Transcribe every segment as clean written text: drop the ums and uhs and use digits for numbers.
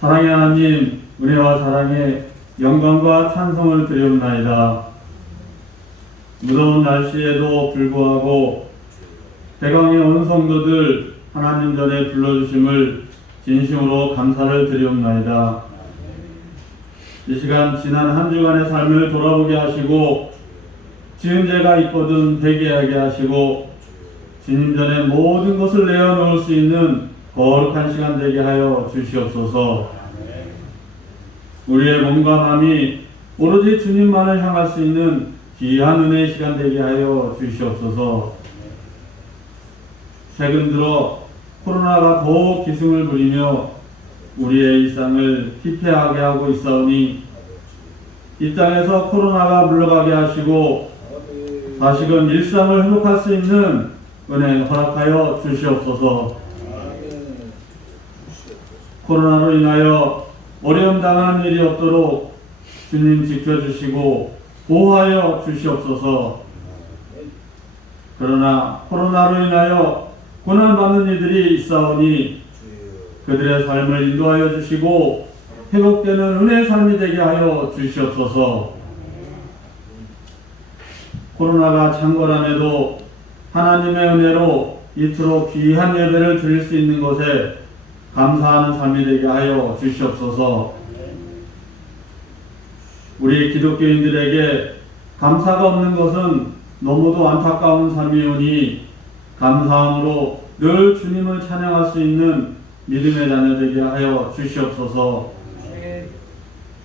사랑의 하나님, 은혜와 사랑에 영광과 찬송을 드리옵나이다. 무더운 날씨에도 불구하고 대강의 온 성도들 하나님 전에 불러주심을 진심으로 감사를 드리옵나이다. 이 시간 지난 한 주간의 삶을 돌아보게 하시고 지은 죄가 있거든 회개하게 하시고 주님 전에 모든 것을 내어놓을 수 있는 거룩한 시간 되게 하여 주시옵소서. 우리의 몸과 마음이 오로지 주님만을 향할 수 있는 귀한 은혜의 시간 되게 하여 주시옵소서. 최근 들어 코로나가 더욱 기승을 부리며 우리의 일상을 피폐하게 하고 있사오니 이 땅에서 코로나가 물러가게 하시고 다시금 일상을 회복할 수 있는 은혜 허락하여 주시옵소서. 코로나로 인하여 어려움 당하는 일이 없도록 주님 지켜주시고 보호하여 주시옵소서. 그러나 코로나로 인하여 고난받는 이들이 있사오니 그들의 삶을 인도하여 주시고 회복되는 은혜의 삶이 되게 하여 주시옵소서. 코로나가 창궐함에도 하나님의 은혜로 이토록 귀한 예배를 드릴 수 있는 것에 감사하는 삶이 되게 하여 주시옵소서. 우리 기독교인들에게 감사가 없는 것은 너무도 안타까운 삶이오니 감사함으로 늘 주님을 찬양할 수 있는 믿음의 자녀 되게 하여 주시옵소서.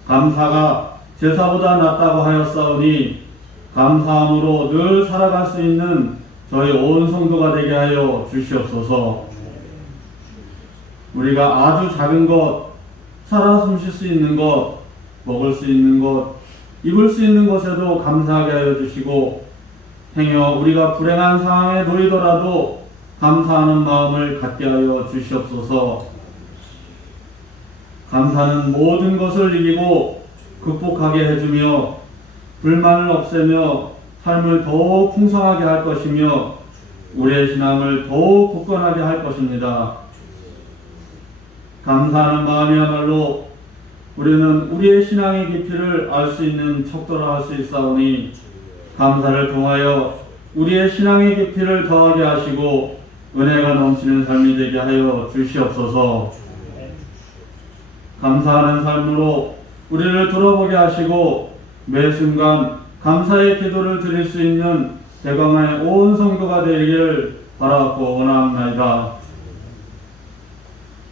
감사가 제사보다 낫다고 하였사오니 감사함으로 늘 살아갈 수 있는 저희 온 성도가 되게 하여 주시옵소서. 우리가 아주 작은 것, 살아 숨쉴 수 있는 것, 먹을 수 있는 것, 입을 수 있는 것에도 감사하게 하여 주시고 행여 우리가 불행한 상황에 놓이더라도 감사하는 마음을 갖게 하여 주시옵소서. 감사는 모든 것을 이기고 극복하게 해주며 불만을 없애며 삶을 더욱 풍성하게 할 것이며 우리의 신앙을 더욱 굳건하게 할 것입니다. 감사하는 마음이야말로 우리는 우리의 신앙의 깊이를 알 수 있는 척도라 할 수 있사오니 감사를 통하여 우리의 신앙의 깊이를 더하게 하시고 은혜가 넘치는 삶이 되게 하여 주시옵소서. 감사하는 삶으로 우리를 돌아보게 하시고 매 순간 감사의 기도를 드릴 수 있는 대강의 온 성도가 되기를 바라고 원합니다.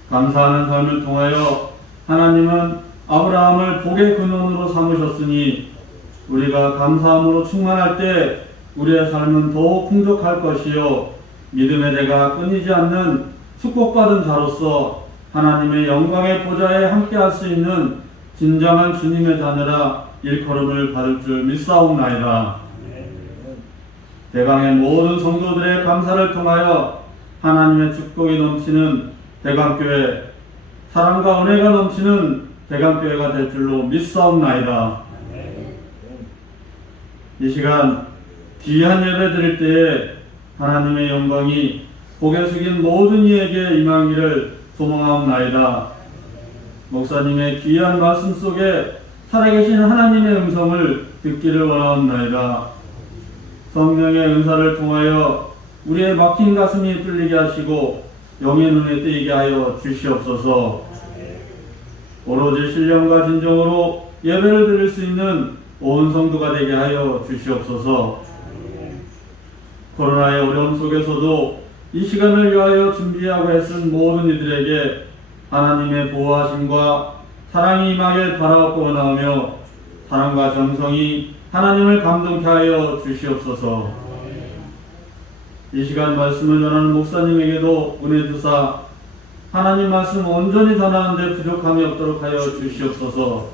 감사하는 삶을 통하여 하나님은 아브라함을 복의 근원으로 삼으셨으니 우리가 감사함으로 충만할 때 우리의 삶은 더욱 풍족할 것이요 믿음의 대가 끊이지 않는 축복받은 자로서 하나님의 영광의 보좌에 함께할 수 있는 진정한 주님의 자녀라 일컬음을 받을 줄 믿사옵나이다. 대강의 모든 성도들의 감사를 통하여 하나님의 축복이 넘치는 대강교회, 사랑과 은혜가 넘치는 대강교회가 될 줄로 믿사옵나이다. 이 시간 귀한 예배 드릴 때에 하나님의 영광이 고개 숙인 모든 이에게 임하기를 소망하옵나이다. 목사님의 귀한 말씀 속에 살아계신 하나님의 음성을 듣기를 원하옵나이다. 성령의 은사를 통하여 우리의 막힌 가슴이 뚫리게 하시고 영의 눈에 뜨이게 하여 주시옵소서. 오로지 신령과 진정으로 예배를 드릴 수 있는 온 성도가 되게 하여 주시옵소서. 코로나의 어려움 속에서도 이 시간을 위하여 준비하고 애쓴 모든 이들에게 하나님의 보호하심과 사랑이 임하길 바라옵고 원하오며 사랑과 정성이 하나님을 감동케 하여 주시옵소서. 이 시간 말씀을 전하는 목사님에게도 은혜 주사 하나님 말씀 온전히 전하는데 부족함이 없도록 하여 주시옵소서.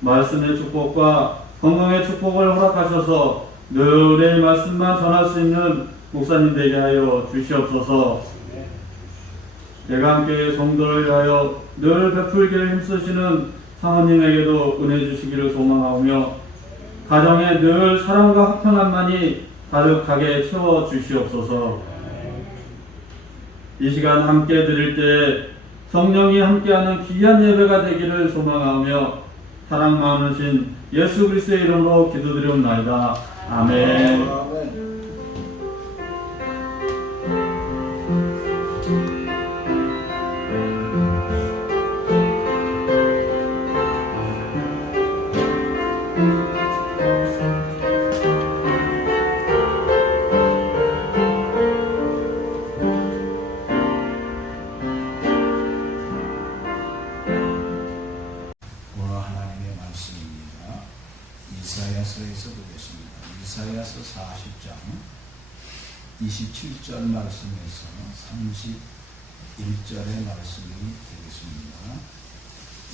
말씀의 축복과 건강의 축복을 허락하셔서 늘 이 말씀만 전할 수 있는 목사님 되게 하여 주시옵소서. 대강교회 성도를 위하여 늘 베풀기를 힘쓰시는 상원님에게도 은혜 주시기를 소망하오며 가정에 늘 사랑과 평안만이 가득하게 채워 주시옵소서. 이 시간 함께 드릴 때 성령이 함께하는 귀한 예배가 되기를 소망하며 사랑 많으신 예수 그리스도의 이름으로 기도드리옵나이다. 아멘. 이사야서에서 보겠습니다. 이사야서 40장 27절 말씀에서 31절의 말씀이 되겠습니다.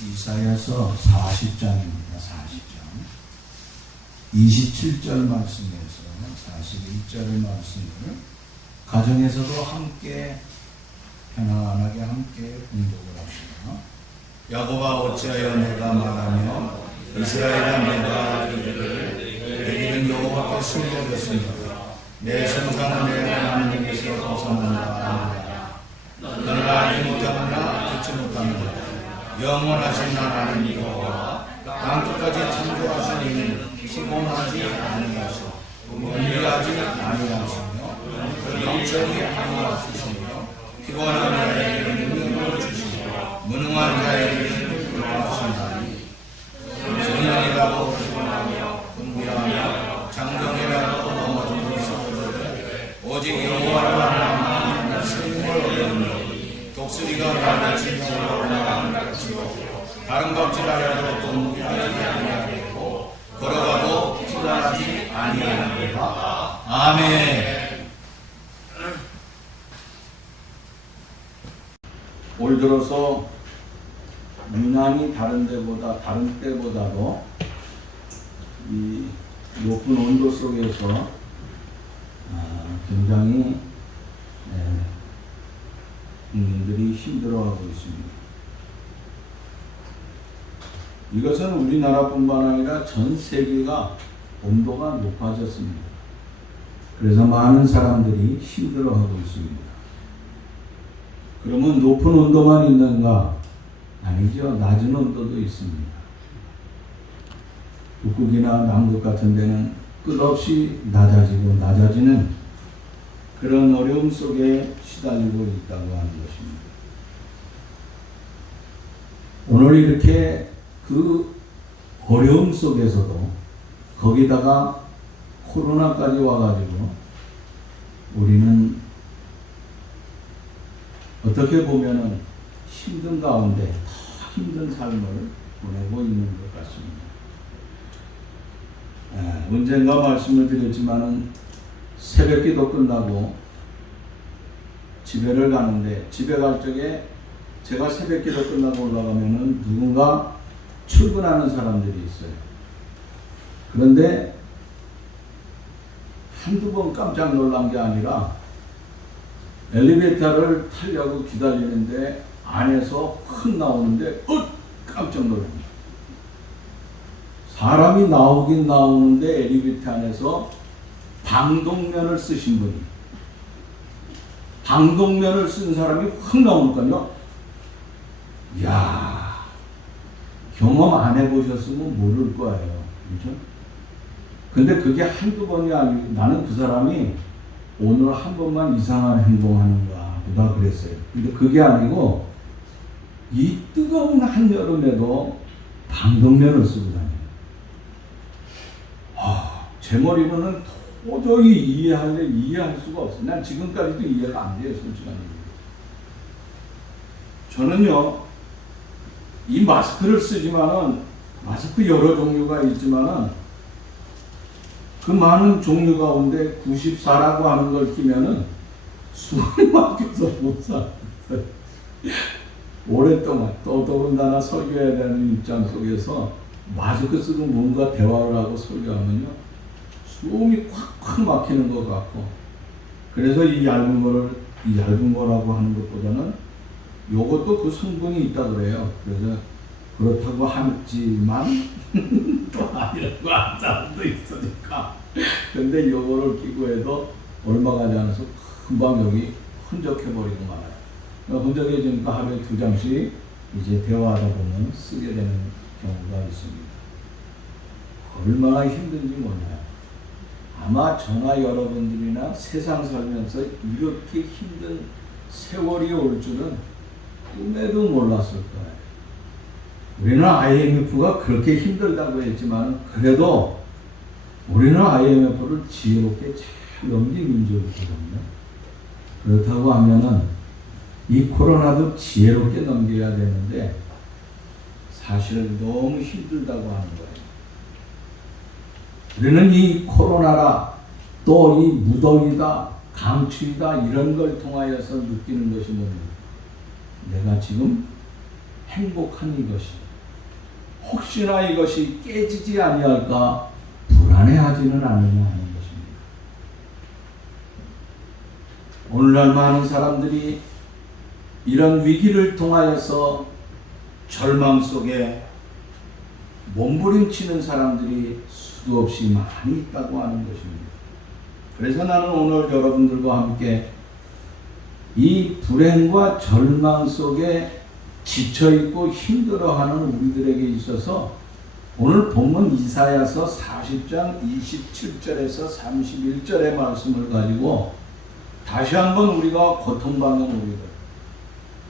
이사야서 40장입니다. 40장 27절 말씀에서 41절의 말씀을 가정에서도 함께 편안하게 함께 공독을 합시다. 야곱아 어찌하여 내가 말하며 이스라엘아 내가 이르기를 내 길은 여호와께 숨겨졌습니다. 내 son상은 내 하나님에게서 벗어난다 하느니라. 너는 알지 못하느냐 듣지 못하느냐. 영원하신 하나님 여호와 땅끝까지 창조하신 이는 피곤하지 아니하시고 멀리하지 아니하시며 영적이 하나 없으시며 피곤한 자에게 능력을 주시며 무능한 자에게 도와주신다니. 승년이라도 불안하며 분비하며 장정이라도 넘어지고 있었거든. 오직 여호와를 하나님만 생명을 얻으니 독수리가 날개치며 올라간다치고 다른 겁질하여도 분비하지 아니하겠고 걸어가도 피곤하지 아니하리라. 아멘. 올 들어서 유난히 다른 때보다도 이 높은 온도 속에서 굉장히 국민들이 힘들어하고 있습니다. 이것은 우리나라뿐만 아니라 전 세계가 온도가 높아졌습니다. 그래서 많은 사람들이 힘들어하고 있습니다. 그러면 높은 온도만 있는가? 아니죠. 낮은 온도도 있습니다. 북극이나 남극 같은 데는 끝없이 낮아지는 그런 어려움 속에 시달리고 있다고 하는 것입니다. 오늘 이렇게 그 어려움 속에서도 거기다가 코로나까지 와가지고 우리는 어떻게 보면은 힘든 가운데 더 힘든 삶을 보내고 있는 것 같습니다. 언젠가 말씀을 드렸지만은 새벽기도 끝나고 집에를 가는데 집에 갈 적에 제가 새벽기도 끝나고 올라가면은 누군가 출근하는 사람들이 있어요. 그런데 한두 번 깜짝 놀란 게 아니라 엘리베이터를 타려고 기다리는데 안에서 확 나오는데 깜짝 놀랍니다. 사람이 나오긴 나오는데 엘리베이터 안에서 방독면을 쓰신 분이 방독면을 쓴 사람이 확 나오니까요. 이야, 경험 안 해보셨으면 모를 거예요. 그렇죠? 근데 그게 한두 번이 아니고 나는 그 사람이 오늘 한 번만 이상한 행동하는가 보다 그랬어요. 근데 그게 아니고 이 뜨거운 한여름에도 방독면을 쓰고 다녀요. 제 머리로는 도저히 이해할 수가 없어요. 난 지금까지도 이해가 안 돼요, 솔직하게. 저는요, 이 마스크를 쓰지만은, 마스크 여러 종류가 있지만은, 그 많은 종류 가운데 94라고 하는 걸 끼면은 숨이 막혀서 못 살아요. 오랫동안 또 더군다나 설교해야 되는 입장 속에서 마스크 쓰고 뭔가 대화를 하고 설교하면요 숨이 콱콱 막히는 것 같고, 그래서 이 얇은 거라고 하는 것보다는 요것도 그 성분이 있다 그래요. 그래서 그렇다고 하지만 또 아니라고 하는 사람도 있으니까. 근데 요거를 끼고 해도 얼마 가지 않아서 금방 여기 흔적해버리고 말아요. 허덕해지니까 하루에 2장씩 이제 대화하다 보면 쓰게 되는 경우가 있습니다. 얼마나 힘든지 몰라요. 아마 저나 여러분들이나 세상 살면서 이렇게 힘든 세월이 올 줄은 꿈에도 몰랐을 거예요. 우리는 IMF가 그렇게 힘들다고 했지만 그래도 우리는 IMF를 지혜롭게 잘 넘긴 민족이거든요. 그렇다고 하면은 이 코로나도 지혜롭게 넘겨야 되는데 사실은 너무 힘들다고 하는 거예요. 우리는 이 코로나라 또 이 무더위다 강추위다 이런 걸 통하여서 느끼는 것이 뭡니까? 내가 지금 행복한 이것이 혹시나 이것이 깨지지 아니할까 불안해하지는 않느냐 하는 것입니다. 오늘날 많은 사람들이 이런 위기를 통하여서 절망 속에 몸부림치는 사람들이 수도 없이 많이 있다고 하는 것입니다. 그래서 나는 오늘 여러분들과 함께 이 불행과 절망 속에 지쳐있고 힘들어하는 우리들에게 있어서 오늘 본문 이사야서 40장 27절에서 31절의 말씀을 가지고 다시 한번 우리가 고통받는 우리들,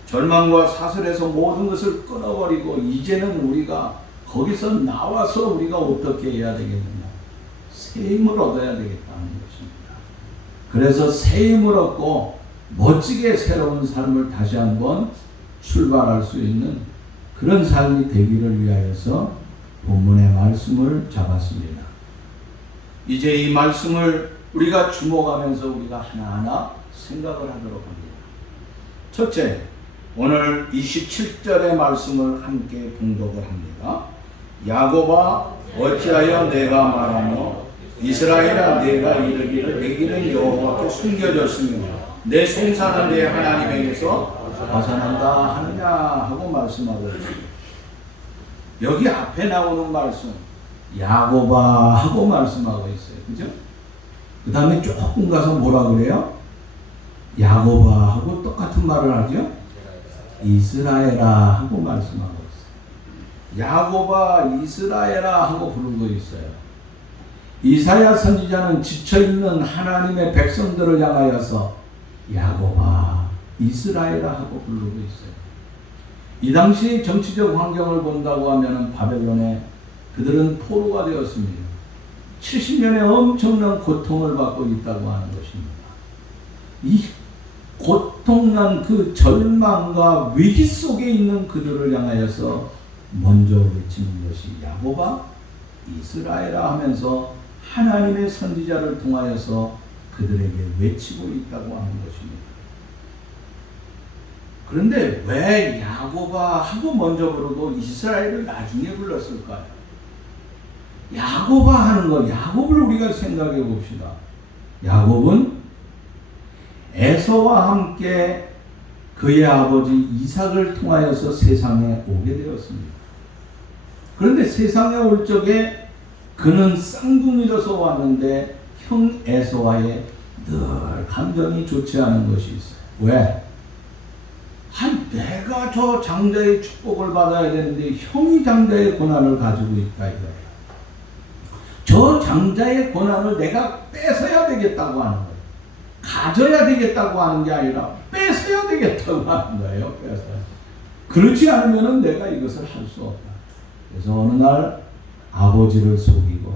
절망과 사슬에서 모든 것을 끊어버리고 이제는 우리가 거기서 나와서 우리가 어떻게 해야 되겠느냐? 새 힘을 얻어야 되겠다는 것입니다. 그래서 새 힘을 얻고 멋지게 새로운 삶을 다시 한번 출발할 수 있는 그런 삶이 되기를 위하여서 본문의 말씀을 잡았습니다. 이제 이 말씀을 우리가 주목하면서 우리가 하나하나 생각을 하도록 합니다. 첫째, 오늘 27절의 말씀을 함께 봉독을 합니다. 야곱아 어찌하여 내가 말하며 이스라엘아 내가 이르기를 내 길은 여호와께 숨겨졌으며 내 생사는 내 하나님에게서 벗어난다 하느냐 하고 말씀하고 있습니다. 여기 앞에 나오는 말씀 야곱아 하고 말씀하고 있어요. 그죠? 그 다음에 조금 가서 뭐라 그래요? 야곱아 하고 똑같은 말을 하죠? 이스라엘아 하고 말씀하고 있어요. 야곱아 이스라엘아 하고 부르고 있어요. 이사야 선지자는 지쳐있는 하나님의 백성들을 향하여서 야곱아 이스라엘아 하고 부르고 있어요. 이 당시 정치적 환경을 본다고 하면 바벨론에 그들은 포로가 되었습니다. 70년의 엄청난 고통을 받고 있다고 하는 것입니다. 이 고통난 그 절망과 위기 속에 있는 그들을 향하여서 먼저 외치는 것이 야곱아 이스라엘아 하면서 하나님의 선지자를 통하여서 그들에게 외치고 있다고 하는 것입니다. 그런데 왜 야곱아 하고 먼저 부르고 이스라엘을 나중에 불렀을까요? 야곱아 하는 거, 야곱을 우리가 생각해 봅시다. 야곱은 에서와 함께 그의 아버지 이삭을 통하여서 세상에 오게 되었습니다. 그런데 세상에 올 적에 그는 쌍둥이로서 왔는데 형 에서와의 늘 감정이 좋지 않은 것이 있어요. 왜? 내가 저 장자의 축복을 받아야 되는데 형이 장자의 고난을 가지고 있다 이거예요. 저 장자의 고난을 내가 뺏어야 되겠다고 하는 거예요. 가져야 되겠다고 하는 게 아니라 뺏어야 되겠다고 하는 거예요. 뺏어야. 그렇지 않으면 내가 이것을 할 수 없다. 그래서 어느 날 아버지를 속이고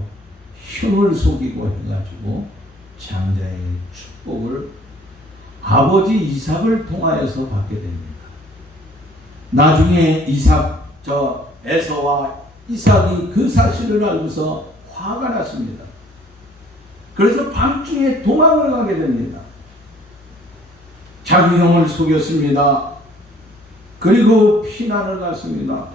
형을 속이고 해가지고 장자의 축복을 아버지 이삭을 통하여서 받게 됩니다. 나중에 에서와 이삭이 그 사실을 알고서 화가 났습니다. 그래서 밤중에 도망을 가게 됩니다. 자기 형을 속였습니다. 그리고 피난을 갔습니다.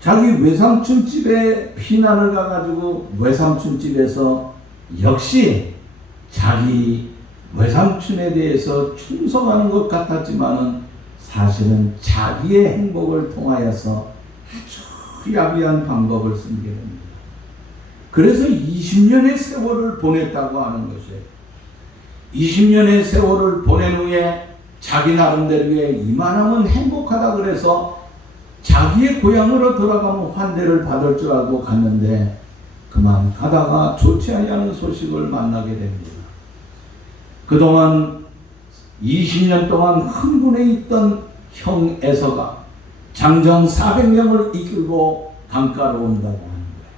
자기 외삼촌 집에 피난을 가가지고 외삼촌 집에서 역시 자기 외삼촌에 대해서 충성하는 것 같았지만은 사실은 자기의 행복을 통하여서 아주 야비한 방법을 쓰게 됩니다. 그래서 20년의 세월을 보냈다고 하는 것이에요. 20년의 세월을 보낸 후에 자기 나름대로의 이만하면 행복하다 그래서 자기의 고향으로 돌아가면 환대를 받을 줄 알고 갔는데 그만 가다가 좋지 않은 소식을 만나게 됩니다. 그동안 20년 동안 흥분해 있던 형 에서가 장정 400명을 이끌고 강가로 온다고 하는 거예요.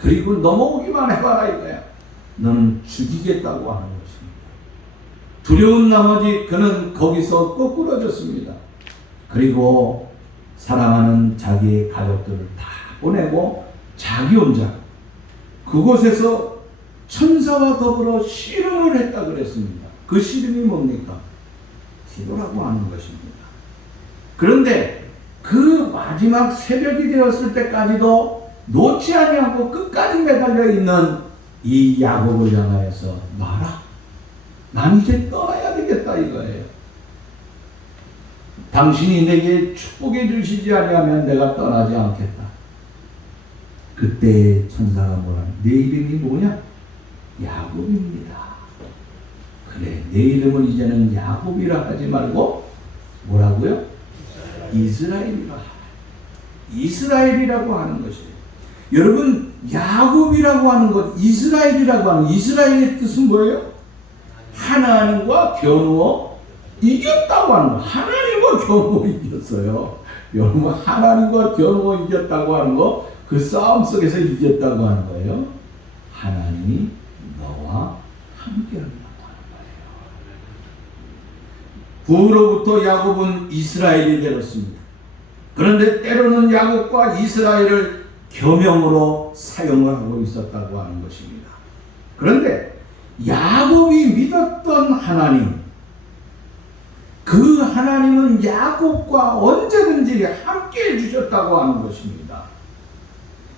그리고 넘어오기만 해봐라 이거야. 너는 죽이겠다고 하는 것입니다. 두려운 나머지 그는 거기서 거꾸러졌습니다. 그리고 사랑하는 자기의 가족들을 다 보내고 자기 혼자 그곳에서 천사와 더불어 씨름을 했다 그랬습니다. 그 씨름이 뭡니까? 기도라고 하는 것입니다. 그런데 그 마지막 새벽이 되었을 때까지도 놓지 아니하고 끝까지 매달려 있는 이 야곱을 향하여서 말아, 난 이제 떠나야 되겠다 이거예요. 당신이 내게 축복해 주시지 아니하면 내가 떠나지 않겠다. 그때 천사가 뭐라? 내 이름이 뭐냐? 야곱입니다. 그래, 내 이름은 이제는 야곱이라 하지 말고 뭐라고요? 이스라엘이라. 이스라엘이라고 하는 것이에요. 여러분, 야곱이라고 하는 것, 이스라엘이라고 하는 이스라엘의 뜻은 뭐예요? 하나님과 겨누어 이겼다고 하는 거. 하나님과 겨누어 이겼어요. 여러분, 하나님과 겨누어 이겼다고 하는 거, 그 싸움 속에서 이겼다고 하는 거예요. 하나님이 너와 함께 한다고 하는 거예요. 후로부터 야곱은 이스라엘이 되었습니다. 그런데 때로는 야곱과 이스라엘을 겸용으로 사용을 하고 있었다고 하는 것입니다. 그런데 야곱이 믿었던 하나님, 그 하나님은 야곱과 언제든지 함께 해주셨다고 하는 것입니다.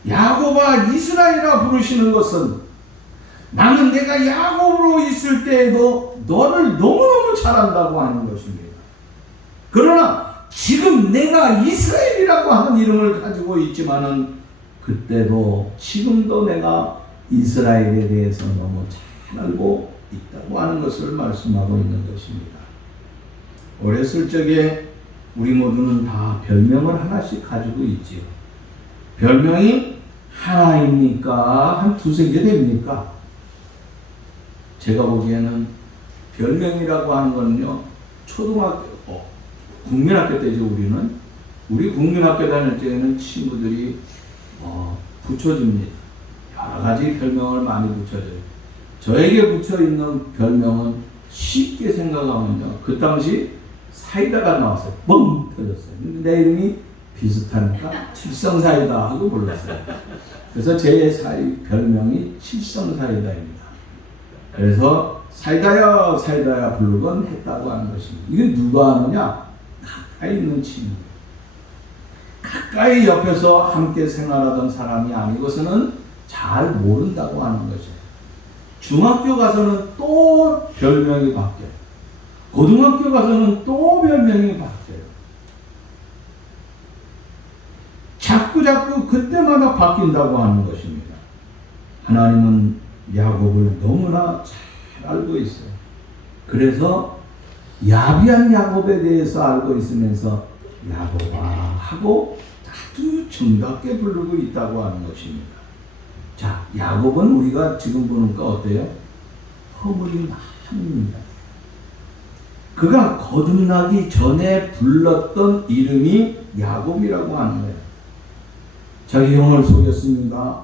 야곱아 이스라엘아 부르시는 것은 나는 내가 야곱으로 있을 때에도 너를 너무너무 잘한다고 하는 것입니다. 그러나 지금 내가 이스라엘이라고 하는 이름을 가지고 있지만은 그때도 지금도 내가 이스라엘에 대해서 너무 잘 알고 있다고 하는 것을 말씀하고 있는 것입니다. 어렸을 적에 우리 모두는 다 별명을 하나씩 가지고 있지요. 별명이 하나입니까? 한 두세 개 됩니까? 제가 보기에는 별명이라고 하는 거는요, 초등학교, 국민학교 때죠, 우리는. 우리 국민학교 다닐 때에는 친구들이 붙여줍니다. 여러 가지 별명을 많이 붙여줘요. 저에게 붙여있는 별명은 쉽게 생각하면요, 그 당시 사이다가 나왔어요. 뻥 터졌어요. 근데 내 이름이 비슷하니까 칠성사이다 하고 불렀어요. 그래서 제 별명이 칠성사이다입니다. 그래서 사이다야 사이다야 부르곤 했다고 하는 것입니다. 이게 누가 아느냐? 가까이 있는 친구. 가까이 옆에서 함께 생활하던 사람이 아니고서는 잘 모른다고 하는 거죠. 중학교 가서는 또 별명이 바뀌어요. 고등학교 가서는 또 별명이 바뀌어요. 자꾸 그때마다 바뀐다고 하는 것입니다. 하나님은 야곱을 너무나 잘 알고 있어요. 그래서 야비한 야곱에 대해서 알고 있으면서 야곱아 하고 아주 정답게 부르고 있다고 하는 것입니다. 자, 야곱은 우리가 지금 보니까 어때요? 허물이 많습니다. 그가 거듭나기 전에 불렀던 이름이 야곱이라고 하는 거예요. 자기 형을 속였습니다.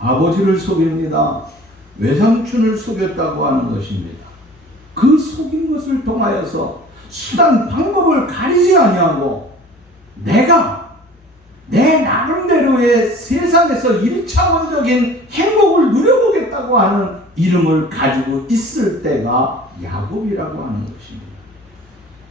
아버지를 속입니다. 외삼촌을 속였다고 하는 것입니다. 그 속인 것을 통하여서 수단 방법을 가리지 아니하고 내가 내 나름대로의 세상에서 1차원적인 행복을 누려보겠다고 하는 이름을 가지고 있을 때가 야곱이라고 하는 것입니다.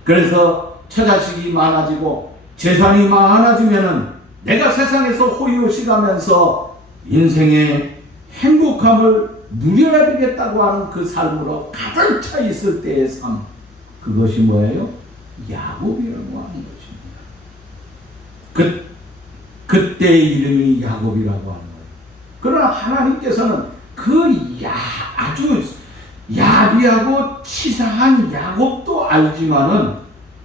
그래서 처자식이 많아지고 재산이 많아지면은 내가 세상에서 호의호식하면서 인생의 행복함을 누려야 되겠다고 하는 그 삶으로 가득 차 있을 때의 삶, 그것이 뭐예요? 야곱이라고 하는 것입니다. 그때의 이름이 야곱이라고 하는 거예요. 그러나 하나님께서는 그 아주 야비하고 치사한 야곱도 알지만은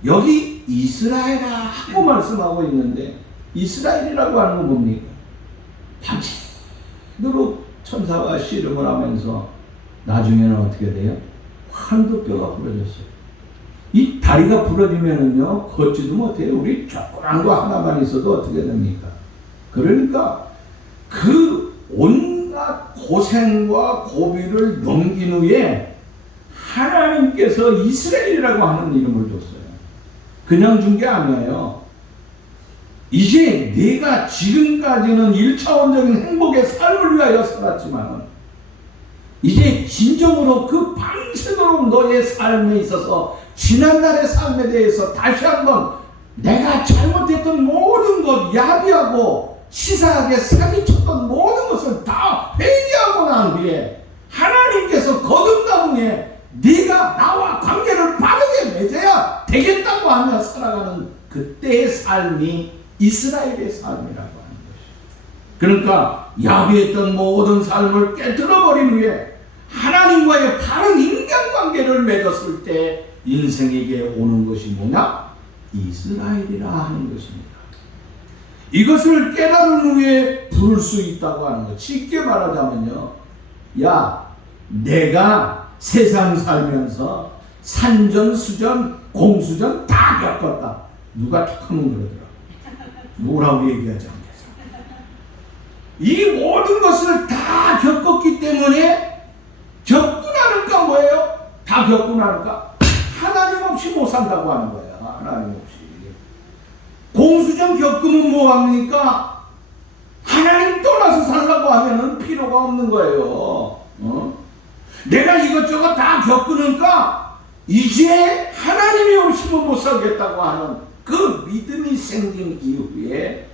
여기 이스라엘아 하고 말씀하고 있는데 이스라엘이라고 하는 건 뭡니까? 밤새도록 천사가 씨름을 하면서 나중에는 어떻게 돼요? 한도 뼈가 부러졌어요. 이 다리가 부러지면은요 걷지도 못해요. 우리 조그만 거 하나만 있어도 어떻게 됩니까? 그러니까 그 온갖 고생과 고비를 넘긴 후에 하나님께서 이스라엘이라고 하는 이름을 줬어요. 그냥 준 게 아니에요. 이제 내가 지금까지는 1차원적인 행복의 삶을 위하여 살았지만 이제 진정으로 그 밤새도록 너의 삶에 있어서 지난날의 삶에 대해서 다시 한번 내가 잘못했던 모든 것 야비하고 치사하게 사기쳤던 모든 것을 다 회개하고 난 후에 하나님께서 거듭난 후에 네가 나와 관계를 바르게 맺어야 되겠다고 하며 살아가는 그때의 삶이 이스라엘의 삶이라고 하는 것이죠. 그러니까 야비했던 모든 삶을 깨뜨려버린 후에 하나님과의 바른 인간관계를 맺었을 때 인생에게 오는 것이 뭐냐? 이스라엘이라 하는 것입니다. 이것을 깨달은 후에 부를 수 있다고 하는 것. 쉽게 말하자면요. 야, 내가 세상 살면서 산전, 수전, 공수전 다 겪었다. 누가 툭하면 그러더라. 뭐라고 얘기하지 않겠어. 이 모든 것을 다 겪었기 때문에 겪고 나니까 뭐예요? 다 겪고 나니까 하나님 없이 못 산다고 하는 거야. 하나님 없이. 공수전 겪으면 뭐합니까? 하나님 떠나서 살라고 하면은 필요가 없는 거예요. 내가 이것저것 다 겪으니까 이제 하나님이 없이는 못 살겠다고 하는 그 믿음이 생긴 이후에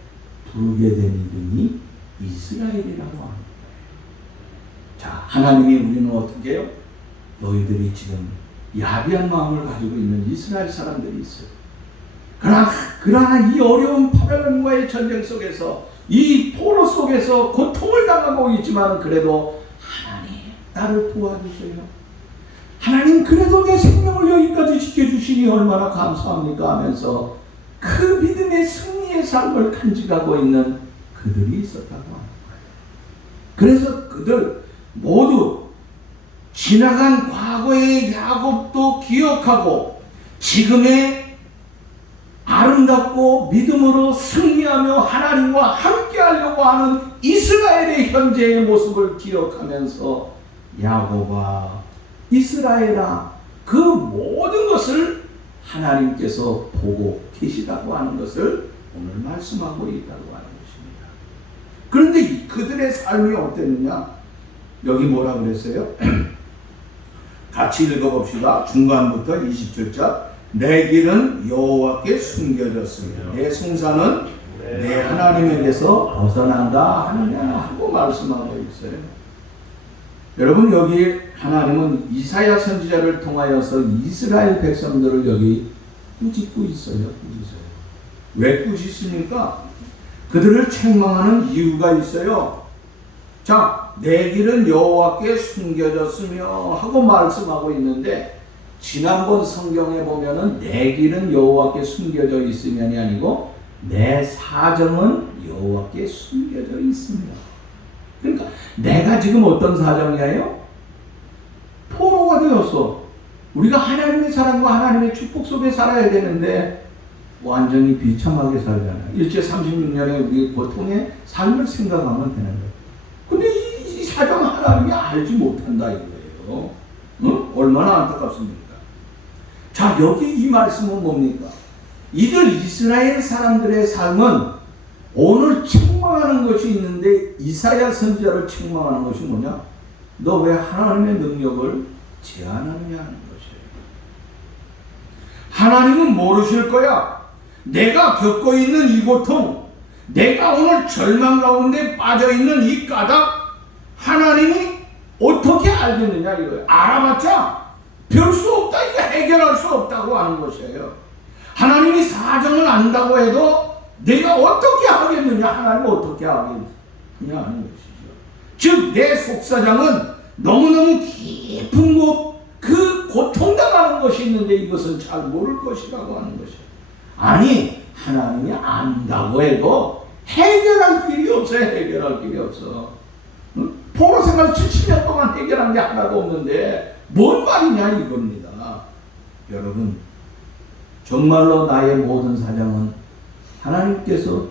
부르게 된 이름이 이스라엘이라고 하는 거예요. 자, 하나님이 우리는 어떻게 해요? 너희들이 지금 야비한 마음을 가지고 있는 이스라엘 사람들이 있어요. 그러나 이 어려운 바벨론과의 전쟁 속에서 이 포로 속에서 고통을 당하고 있지만 그래도 하나님 나를 도와주세요. 하나님 그래도 내 생명을 여기까지 지켜주시니 얼마나 감사합니까 하면서 그 믿음의 승리의 삶을 간직하고 있는 그들이 있었다고 하는 거예요. 그래서 그들 모두 지나간 과거의 야곱도 기억하고 지금의 아름답고 믿음으로 승리하며 하나님과 함께하려고 하는 이스라엘의 현재의 모습을 기억하면서 야곱아 이스라엘아 그 모든 것을 하나님께서 보고 계시다고 하는 것을 오늘 말씀하고 있다고 하는 것입니다. 그런데 그들의 삶이 어땠느냐? 여기 뭐라 그랬어요? 같이 읽어봅시다. 중간부터 27절. 내 길은 여호와께 숨겨졌으며 내 송사는 내 하나님에게서 벗어난다 하느냐 하고 말씀하고 있어요. 여러분 여기 하나님은 이사야 선지자를 통하여서 이스라엘 백성들을 여기 꾸짖고 있어요. 꾸짖어요. 왜 꾸짖습니까? 그들을 책망하는 이유가 있어요. 자, 내 길은 여호와께 숨겨졌으며 하고 말씀하고 있는데 지난번 성경에 보면은 내 길은 여호와께 숨겨져 있으면이 아니고 내 사정은 여호와께 숨겨져 있습니다. 그러니까 내가 지금 어떤 사정이에요? 포로가 되었어. 우리가 하나님의 사랑과 하나님의 축복 속에 살아야 되는데 완전히 비참하게 살잖아요. 일제 36년에 우리 고통의 삶을 생각하면 되는 거예요. 근데 이 사정 하나님이 알지 못한다 이거예요. 응? 얼마나 안타깝습니까? 자, 여기 이 말씀은 뭡니까? 이들 이스라엘 사람들의 삶은 오늘 책망하는 것이 있는데 이사야 선지자를 책망하는 것이 뭐냐? 너 왜 하나님의 능력을 제한하느냐 하는 것이에요. 하나님은 모르실 거야. 내가 겪고 있는 이 고통, 내가 오늘 절망 가운데 빠져있는 이 까닭, 하나님이 어떻게 알겠느냐 이거예요. 알아봤자 별 수 없다. 이거 해결할 수 없다고 하는 것이에요. 하나님이 사정을 안다고 해도 내가 어떻게 하겠느냐, 하나님은 어떻게 하겠느냐 하는 것이죠. 즉 내 속사정은 너무너무 깊은 곳, 그 고통당하는 것이 있는데 이것은 잘 모를 것이라고 하는 것이에요. 아니, 하나님이 안다고 해도 해결할 길이 없어요. 해결할 길이 없어. 응? 포로 생활 70년 동안 해결한 게 하나도 없는데 뭔 말이냐 이겁니다. 여러분, 정말로 나의 모든 사정은 하나님께서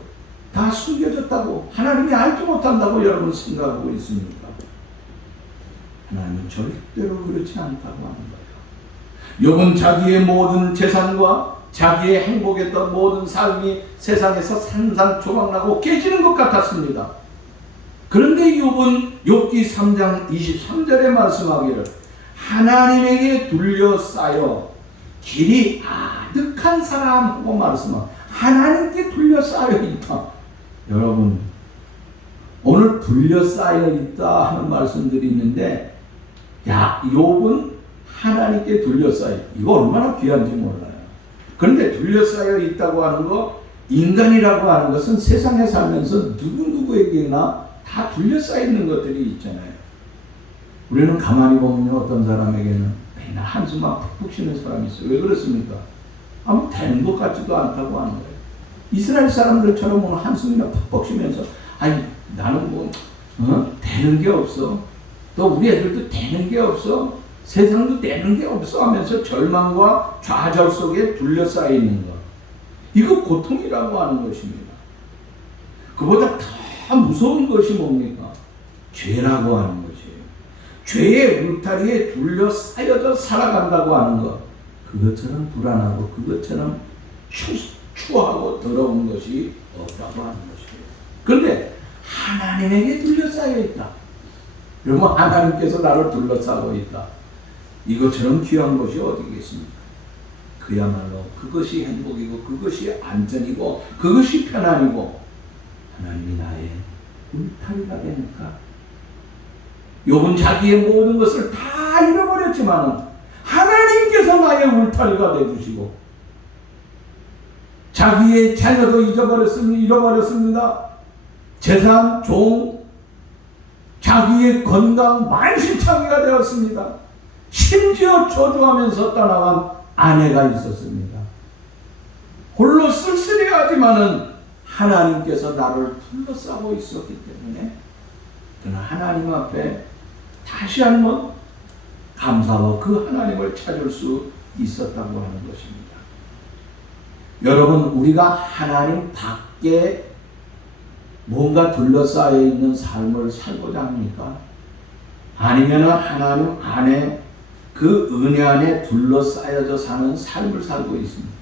다 숨겨졌다고, 하나님이 알지 못한다고 여러분 생각하고 있습니까? 하나님은 절대로 그렇지 않다고 하는 거예요. 욥은 자기의 모든 재산과 자기의 행복했던 모든 삶이 세상에서 산산조각나고 깨지는 것 같았습니다. 그런데 욥은 욥기 3장 23절에 말씀하기를 하나님에게 둘러싸여 길이 아득한 사람하고 말씀하고 하나님께 둘러싸여 있다. 여러분, 오늘 둘러싸여 있다 하는 말씀들이 있는데, 야, 욥은 하나님께 둘러싸여, 이거 얼마나 귀한지 몰라요. 그런데 둘러싸여 있다고 하는 거, 인간이라고 하는 것은 세상에 살면서 누구에게나 다 둘러싸여 있는 것들이 있잖아요. 우리는 가만히 보면 어떤 사람에게는 맨날 한숨만 푹푹 쉬는 사람이 있어요. 왜 그렇습니까? 아무 되는 것 같지도 않다고 하는 거예요. 이스라엘 사람들처럼 오늘 한숨이나 푹푹 쉬면서 아니 나는 뭐 되는 게 없어. 또 우리 애들도 되는 게 없어. 세상도 되는 게 없어 하면서 절망과 좌절 속에 둘러싸여 있는 것. 이거 고통이라고 하는 것입니다. 그보다 더 무서운 것이 뭡니까? 죄라고 하는 것이에요. 죄의 울타리에 둘러싸여져 살아간다고 하는 것. 그것처럼 불안하고 그것처럼 추하고 더러운 것이 없다고 하는 것이에요. 그런데 하나님에게 둘러싸여 있다. 여러분, 하나님께서 나를 둘러싸고 있다. 이것처럼 귀한 것이 어디겠습니까? 그야말로 그것이 행복이고 그것이 안전이고 그것이 편안이고 하나님이 나의 울타리가 되니까. 욥은 자기의 모든 것을 다 잃어버렸지만 하나님께서 나의 울타리가 되주시고 자기의 자녀도 잃어버렸습니다. 재산, 종, 자기의 건강 만신창이가 되었습니다. 심지어 저주하면서 떠나간 아내가 있었습니다. 홀로 쓸쓸해하지만은 하나님께서 나를 둘러싸고 있었기 때문에 그는 하나님 앞에 다시 한번 감사와 그 하나님을 찾을 수 있었다고 하는 것입니다. 여러분, 우리가 하나님 밖에 뭔가 둘러싸여 있는 삶을 살고자 합니까? 아니면 하나님 안에 그 은혜 안에 둘러싸여져 사는 삶을 살고 있습니다.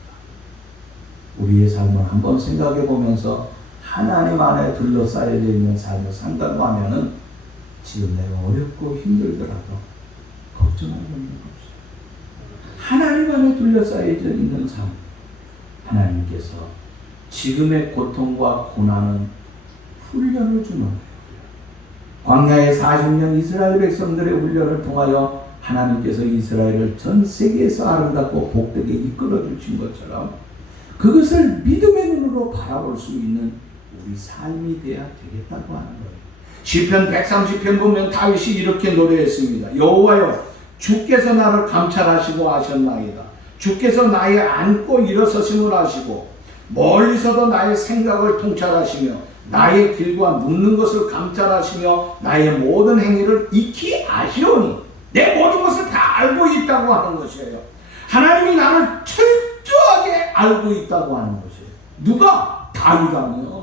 우리의 삶을 한번 생각해 보면서 하나님 안에 둘러싸여져 있는 삶을 산다고 하면은 지금 내가 어렵고 힘들더라도 걱정할 필요가 없어요. 하나님 안에 둘러싸여져 있는 삶, 하나님께서 지금의 고통과 고난은 훈련을 주는 거예요. 광야의 40년 이스라엘 백성들의 훈련을 통하여 하나님께서 이스라엘을 전 세계에서 아름답고 복되게 이끌어 주신 것처럼 그것을 믿음의 눈으로 바라볼 수 있는 우리 삶이 되어야 되겠다고 하는 거예요. 시편 130편 보면 다윗이 이렇게 노래했습니다. 여호와여, 주께서 나를 감찰하시고 아셨나이다. 주께서 나의 앉고 일어서심을 아시고 멀리서도 나의 생각을 통찰하시며 나의 길과 묻는 것을 감찰하시며 나의 모든 행위를 익히 아시오니 내 모든 것을 다 알고 있다고 하는 것이에요. 하나님이 나를 철저하게 알고 있다고 하는 것이에요. 누가? 다윗이요.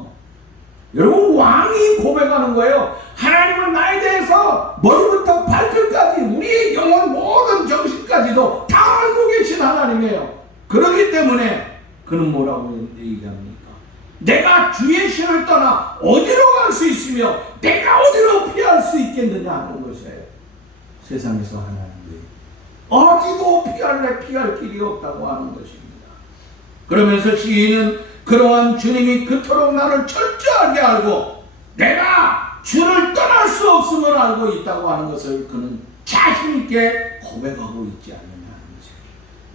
여러분, 왕이 고백하는 거예요. 하나님은 나에 대해서 머리부터 발끝까지 우리의 영혼 모든 정신까지도 다 알고 계신 하나님이에요. 그렇기 때문에 그는 뭐라고 얘기합니까? 내가 주의 신을 떠나 어디로 갈 수 있으며 내가 어디로 피할 수 있겠느냐 하는 것이에요. 세상에서 하나님이 어디도 피할 길이 없다고 하는 것입니다. 그러면서 시인은 그러한 주님이 그토록 나를 철저하게 알고 내가 주를 떠날 수 없음을 알고 있다고 하는 것을 그는 자신 있게 고백하고 있지 않느냐 하는 것이에요.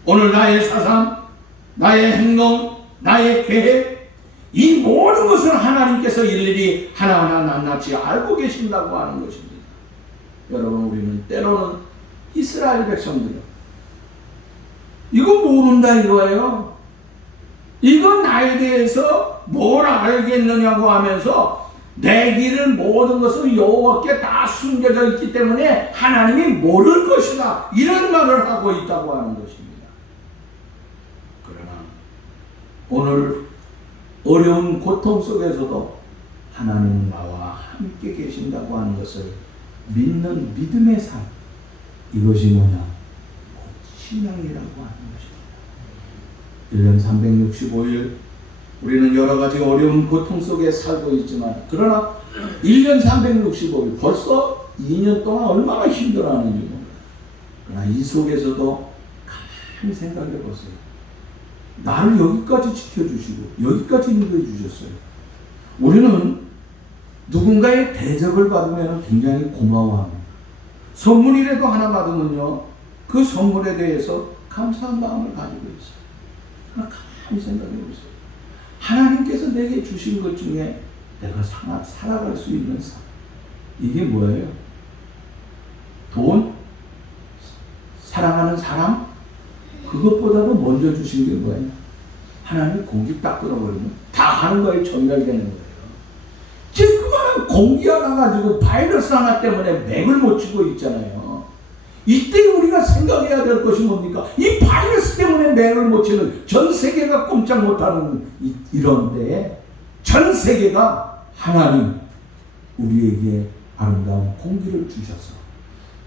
오늘 나의 사상, 나의 행동, 나의 계획, 이 모든 것을 하나님께서 일일이 하나하나 낱낱이 알고 계신다고 하는 것입니다. 여러분, 우리는 때로는 이스라엘 백성들, 이거 모른다 이거예요. 이건 나에 대해서 뭘 알겠느냐고 하면서 내 길은 모든 것은 여호와께 다 숨겨져 있기 때문에 하나님이 모를 것이다, 이런 말을 하고 있다고 하는 것입니다. 그러나 오늘 어려운 고통 속에서도 하나님은 나와 함께 계신다고 하는 것을 믿는 믿음의 삶, 이것이 뭐냐? 곧 신앙이라고 하는 것입니다. 1년 365일 우리는 여러 가지 어려운 고통 속에 살고 있지만, 그러나 1년 365일 벌써 2년 동안 얼마나 힘들어하는지 몰라요. 그러나 이 속에서도 가만히 생각해 보세요. 나를 여기까지 지켜주시고 여기까지 인도해 주셨어요. 우리는 누군가의 대접을 받으면 굉장히 고마워합니다. 선물이라도 하나 받으면요, 그 선물에 대해서 감사한 마음을 가지고 있어요. 그러나 가만히 생각해 보세요. 하나님께서 내게 주신 것 중에 내가 살아갈 수 있는 삶, 이게 뭐예요? 돈? 사랑하는 사람? 그것보다도 먼저 주신 게 뭐예요? 하나님 공기 딱 끌어버리면 다 하는 거에 전멸되는 거예요. 지금 그만한 공기 하나 가지고 바이러스 하나 때문에 맥을 못 치고 있잖아요. 이때 우리가 생각해야 될 것이 뭡니까? 이 바이러스 때문에 맥을 못 치는, 전 세계가 꼼짝 못하는 이런 때에 전 세계가 하나님 우리에게 아름다운 공기를 주셔서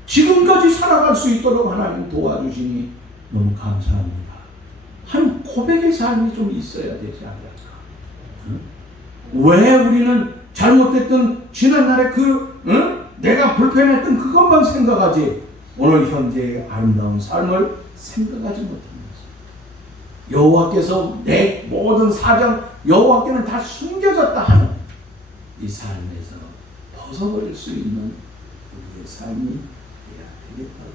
지금까지 살아갈 수 있도록 하나님 도와주시니 너무 감사합니다. 한 고백의 삶이 좀 있어야 되지 않을까? 응? 왜 우리는 잘못됐던 지난날에 내가 불편했던 그것만 생각하지 오늘 현재의 아름다운 삶을 생각하지 못한 것입니다. 여호와께서 내 모든 사정, 여호와께는 다 숨겨졌다 하는 이 삶에서 벗어버릴 수 있는 우리의 삶이 되어야 되겠다고.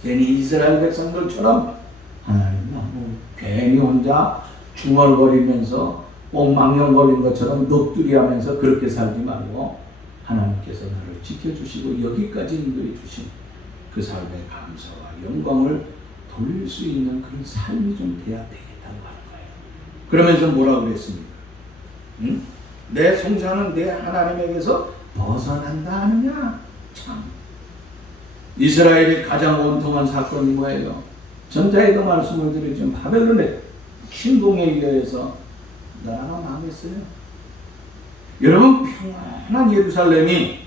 괜히 이스라엘 백성들처럼 하나님 너무 괜히 혼자 중얼거리면서 옥망령 걸린 것처럼 넋두리하면서 그렇게 살지 말고, 하나님께서 나를 지켜주시고 여기까지 인도해 주신 그 삶의 감사와 영광을 돌릴 수 있는 그런 삶이 좀 돼야 되겠다고 하는 거예요. 그러면서 뭐라고 그랬습니까? 응? 내 송사는 내 하나님에게서 벗어난다 하느냐? 참, 이스라엘의 가장 원통한 사건이 뭐예요? 전자에도 말씀을 드리지만 바벨론의 침공에 의해서 나라가 망했어요. 여러분, 평안한 예루살렘이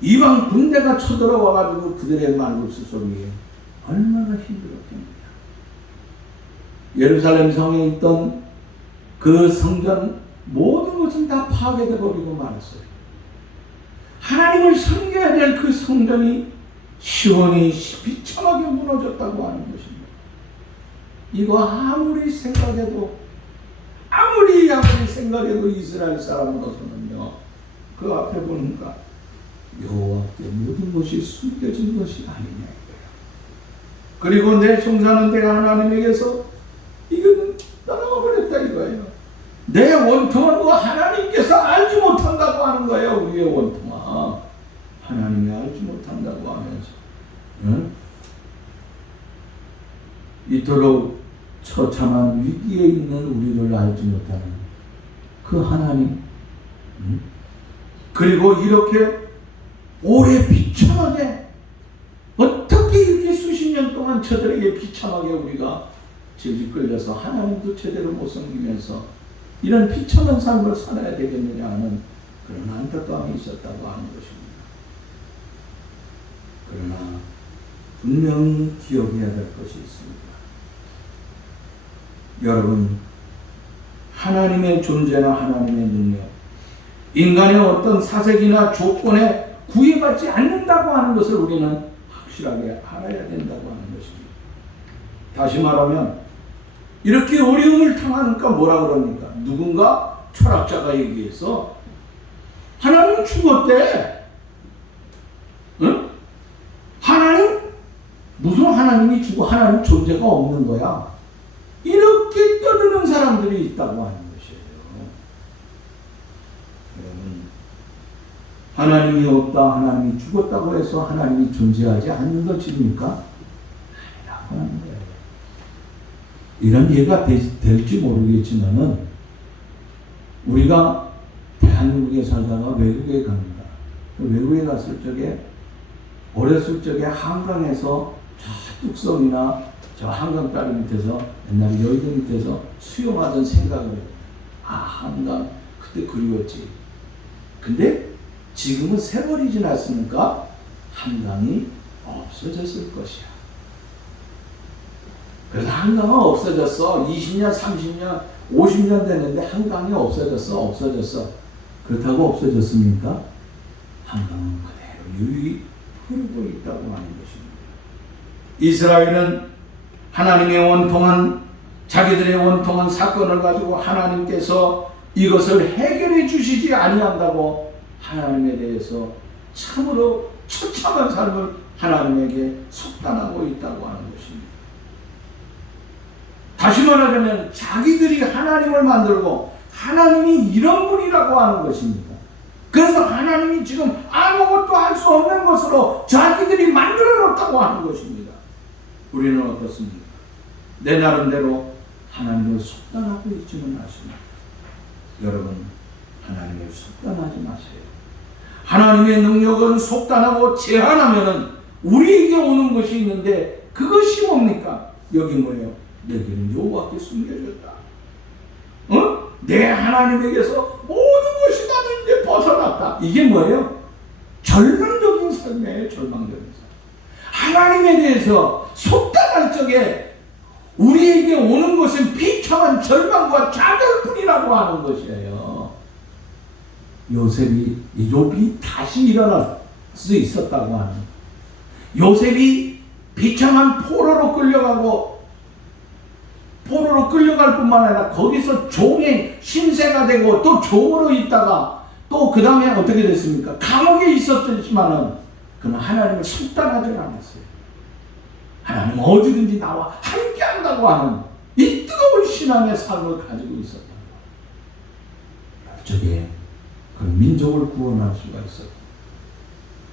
이방 군대가 쳐들어와가지고 그들의 말국수 소리에 얼마나 힘들었겠느냐. 예루살렘 성에 있던 그 성전 모든 것은 다 파괴되어 버리고 말았어요. 하나님을 섬겨야 될 그 성전이 시온이 비참하게 무너졌다고 하는 것입니다. 이거 아무리 생각해도 이스라엘 사람으로서는요, 그 앞에 보니까 여호와께 모든 것이 숨겨진 것이 아니냐 이거예요. 그리고 내 송사는 내가 하나님에게서 이거는 떠나가 버렸다 이거예요. 내 원통한 거 하나님께서 알지 못한다고 하는 거예요. 우리의 원통함 하나님이 알지 못한다고 하면서, 응? 이토록 처참한 위기에 있는 우리를 알지 못하는 그 하나님, 응? 그리고 이렇게 오래 비참하게, 어떻게 이렇게 수십 년 동안 저들에게 비참하게 우리가 질질 끌려서 하나님도 제대로 못 섬기면서 이런 비참한 삶을 살아야 되겠느냐 하는 그런 안타까움이 있었다고 하는 것입니다. 그러나 분명히 기억해야 될 것이 있습니다. 여러분, 하나님의 존재나 하나님의 능력, 인간의 어떤 사색이나 조건에 구애받지 않는다고 하는 것을 우리는 확실하게 알아야 된다고 하는 것입니다. 다시 말하면 이렇게 어려움을 당하니까 뭐라 그럽니까? 누군가 철학자가 얘기해서 하나님 죽었대. 응? 하나님? 무슨 하나님이 죽어? 하나님 존재가 없는 거야. 이렇게 떠드는 사람들이 있다고 하는 것이에요. 여러분, 하나님이 없다, 하나님이 죽었다고 해서 하나님이 존재하지 않는 것입니까? 아니라고 하는 거예요. 이런 이해가 될지 모르겠지만은 우리가 대한민국에 살다가 외국에 갑니다. 외국에 갔을 적에 어렸을 적에 한강에서 저 뚝섬이나 저 한강다리 밑에서 옛날에 여의도 밑에서 수영하던 생각을 해요. 아, 한강 그때 그리웠지. 근데 지금은 세월이 지났으니까 한강이 없어졌을 것이야. 그래서 한강은 없어졌어. 20년, 30년, 50년 됐는데 한강이 없어졌어. 그렇다고 없어졌습니까? 한강은 그대로 유유히 흐르고 있다고 하는 것입니다. 이스라엘은 하나님의 원통한 자기들의 원통한 사건을 가지고 하나님께서 이것을 해결해 주시지 아니한다고 하나님에 대해서 참으로 처참한 삶을 하나님에게 속단하고 있다고 하는 것입니다. 다시 말하자면 자기들이 하나님을 만들고 하나님이 이런 분이라고 하는 것입니다. 그래서 하나님이 지금 아무것도 할 수 없는 것으로 자기들이 만들어 놓았다고 하는 것입니다. 우리는 어떻습니까? 내 나름대로 하나님을 속단하고 있지는 않습니다. 여러분, 하나님을 속단하지 마세요. 하나님의 능력은 속단하고 제한하면은 우리에게 오는 것이 있는데 그것이 뭡니까? 여기 뭐예요? 내게는 여호와께 숨겨졌다. 내 하나님에게서 모든 것이 나는 이제 벗어났다. 이게 뭐예요? 절망적인 삶이에요. 절망적인 삶. 하나님에 대해서 속단할 적에 우리에게 오는 것은 비참한 절망과 좌절뿐이라고 하는 것이에요. 욥이 다시 일어날 수 있었다고 하는, 요셉이 비참한 포로로 끌려갈 뿐만 아니라 거기서 종의 신세가 되고 또 종으로 있다가 또 그 다음에 어떻게 됐습니까? 감옥에 있었지만은 그는 하나님을 속단하지 않았어요. 하나님 어디든지 나와 함께 한다고 하는 이 뜨거운 신앙의 삶을 가지고 있었다. 저게 그 민족을 구원할 수가 있었다.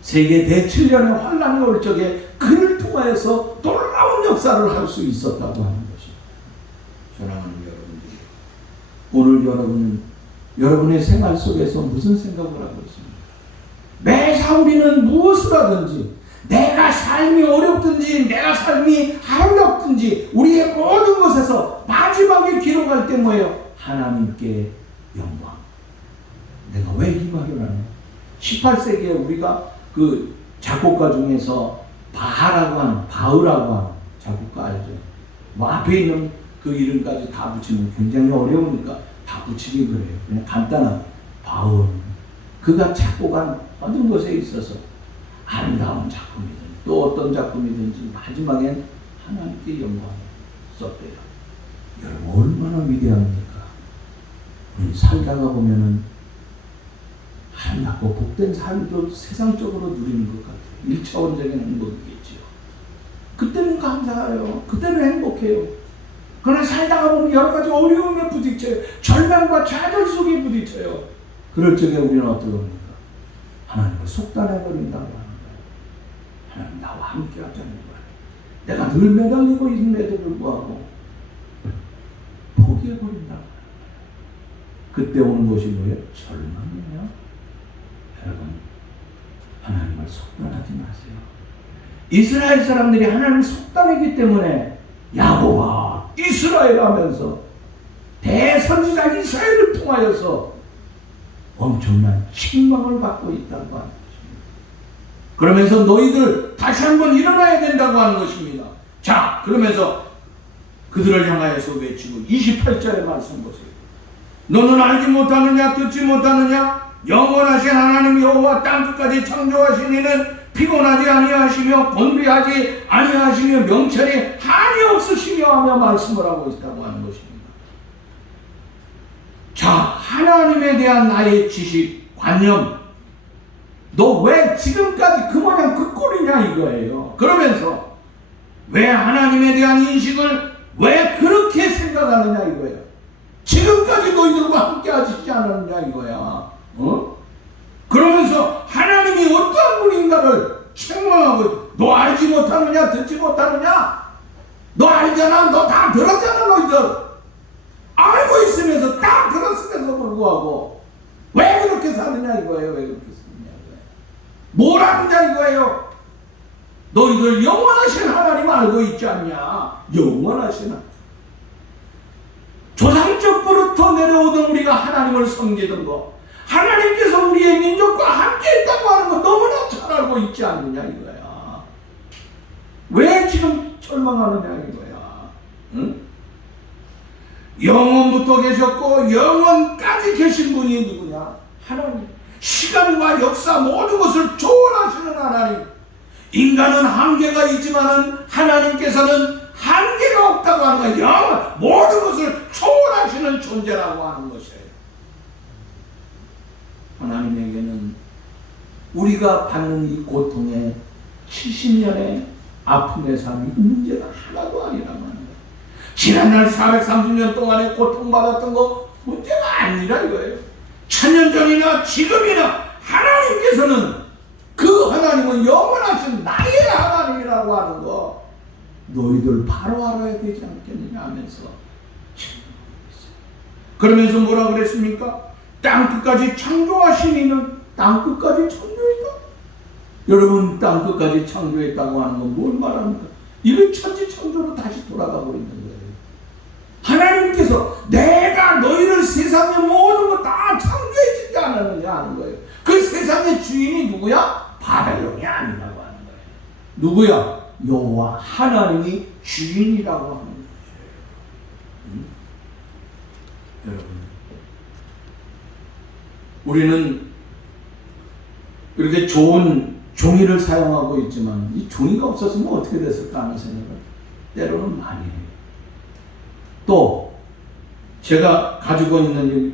세계 대칠년의 환란이 올 적에 그를 통하여서 놀라운 역사를 할 수 있었다고 하는 것입니다. 사랑하는 여러분들, 오늘 여러분의 생활 속에서 무슨 생각을 하고 있습니까? 매사 우리는 무엇을 하든지, 내가 삶이 어렵든지 내가 삶이 아름답든지 우리의 모든 것에서 마지막에 기록할 때 뭐예요? 하나님께 영광. 내가 왜 이 말을 하냐? 18세기에 우리가 그 작곡가 중에서 바흐라고 하는 작곡가 알죠? 뭐 앞에 있는 그 이름까지 다 붙이면 굉장히 어려우니까 다 붙이기 그래요. 그냥 간단한 바흐. 그가 작곡한 모든 것에 있어서 아름다운 작품이든 또 어떤 작품이든지 마지막엔 하나님께 영광을 썼대요. 여러분 얼마나 위대합니까? 우리 살다가 보면은 아름답고 복된 삶도 세상적으로 누리는 것 같아요. 1차원적인 행복이겠지요. 그때는 감사해요. 그때는 행복해요. 그러나 살다가 보면 여러 가지 어려움에 부딪혀요. 절망과 좌절 속에 부딪혀요. 그럴 적에 우리는 어떻게 합니까? 하나님을 속단해버린다고 하는 거예요. 하나님 나와 함께 하자는 거예요. 내가 늘 매달리고 있음에도 불구하고 포기해버린다고. 그때 오는 것이 뭐예요? 절망이에요. 여러분, 하나님을 속단하지 마세요. 이스라엘 사람들이 하나님을 속단했기 때문에 야곱아 이스라엘 하면서 대선지자 이스라엘을 통하여서 엄청난 책망을 받고 있다고 하는 것입니다. 그러면서 너희들 다시 한번 일어나야 된다고 하는 것입니다. 자, 그러면서 그들을 향하여서 외치고 28절의 말씀 보세요. 너는 알지 못하느냐 듣지 못하느냐 영원하신 하나님 여호와 땅끝까지 창조하신 이는 피곤하지 아니하시며 곤비하지 아니하시며 명철이 한이 없으시며 하며 말씀을 하고 있다고 하는 것입니다. 자, 하나님에 대한 나의 지식, 관념, 너 왜 지금까지 그 모양 그 꼴이냐 이거예요. 그러면서 왜 하나님에 대한 인식을 왜 그렇게 생각하느냐 이거예요. 지금까지 너희들과 함께 하시지 않았느냐 이거야. 그러면서 하나님이 어떠한 분인가를 책망하고 너 알지 못하느냐 듣지 못하느냐 너 알잖아. 너 다 들었잖아. 너희들 알고 있으면서 다 들었음에도 불구하고 왜 그렇게 사느냐 이거예요. 왜 그렇게 사느냐 이거예요. 뭘 아느냐 이거예요. 너희들 영원하신 하나님 알고 있지 않냐. 영원하신 하나님. 조상적부터 내려오던 우리가 하나님을 섬기던 거, 하나님께서 우리의 민족과 함께 있다고 하는 거 너무나 잘 알고 있지 않느냐 이거야. 왜 지금 절망하느냐 이거야. 응? 영원부터 계셨고 영원까지 계신 분이 누구냐? 하나님. 시간과 역사 모든 것을 초월하시는 하나님. 인간은 한계가 있지만은 하나님께서는 한계가 없다고 하는 거야. 영원 모든 것을 초월하시는 존재라고 하는 것이에요. 하나님에게는 우리가 받는 이 고통의 70년의 아픔의 삶이 문제가 하나도 아니라고 하는 거예요. 지난날 430년 동안에 고통받았던 거 문제가 아니라 이거예요. 1000년 전이나 지금이나 하나님께서는 그 하나님은 영원하신 나의 하나님이라고 하는 거 너희들 바로 알아야 되지 않겠느냐 하면서 그러면서 뭐라 그랬습니까? 땅끝까지 창조하신 이는 땅끝까지 창조했다. 여러분 땅끝까지 창조했다고 하는 건 뭘 말합니까? 이런 천지창조로 다시 돌아가고 있는 거예요. 하나님께서 내가 너희를 세상의 모든 거 다 창조해주지 않았느냐 하는 거예요. 그 세상의 주인이 누구야? 바벨론이 아니라고 하는 거예요. 누구야? 여호와 하나님이 주인이라고 하는 거예요. 여러분, 우리는 이렇게 좋은 종이를 사용하고 있지만 이 종이가 없었으면 어떻게 됐을까 하는 생각을 때로는 많이 해요. 또 제가 가지고 있는 이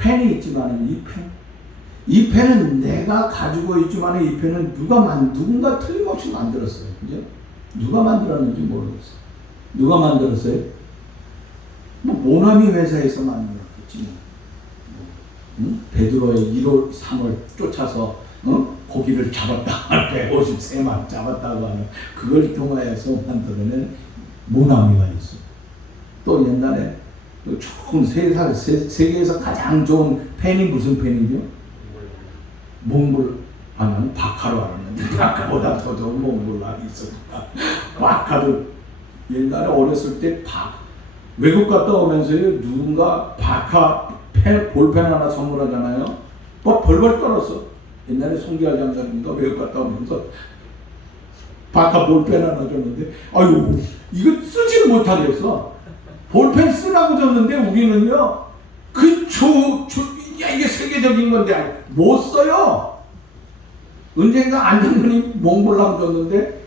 펜이 있지만 이 펜은 내가 가지고 있지만 이 펜은 누군가 틀림없이 만들었어요. 그죠? 누가 만들었는지 모르겠어요. 누가 만들었어요? 뭐 모나미 회사에서 만들었겠지. 베드로의 1월 3월 쫓아서 고기를 잡았다. 153마리 잡았다고 하는 그걸 통하여서 만들어낸 모나미가 있어. 또 옛날에 총 세계에서 가장 좋은 펜이 무슨 펜이죠? 몽골 아니면 바카로 알았는데 바카보다 더 좋은 몽골락이 있었다. 바카도 옛날에 어렸을 때 외국 갔다 오면서요 누군가 바카 볼펜 하나 선물하잖아요. 뭐 벌벌 떨었어. 옛날에 송기할 장사님인가 외국 갔다 오면서 바카 볼펜 하나 줬는데 아유 이거 쓰지를 못하겠어. 볼펜 쓰라고 줬는데 우리는요 이게 세계적인 건데 못 써요. 언젠가 안장군이 몽골랑 줬는데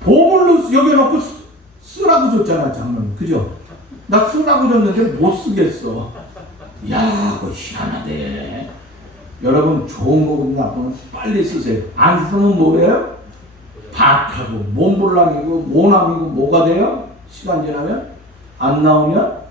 보물로 여겨놓고 쓰라고 줬잖아 장군. 그죠? 나 쓰라고 줬는데 못 쓰겠어. 야 그거 희한하대. 여러분 좋은 거고 나쁜 거 빨리 쓰세요. 안 쓰면 뭐예요? 박하고 몽골랑이고 모남이고 뭐가 돼요? 시간 지나면 안 나오면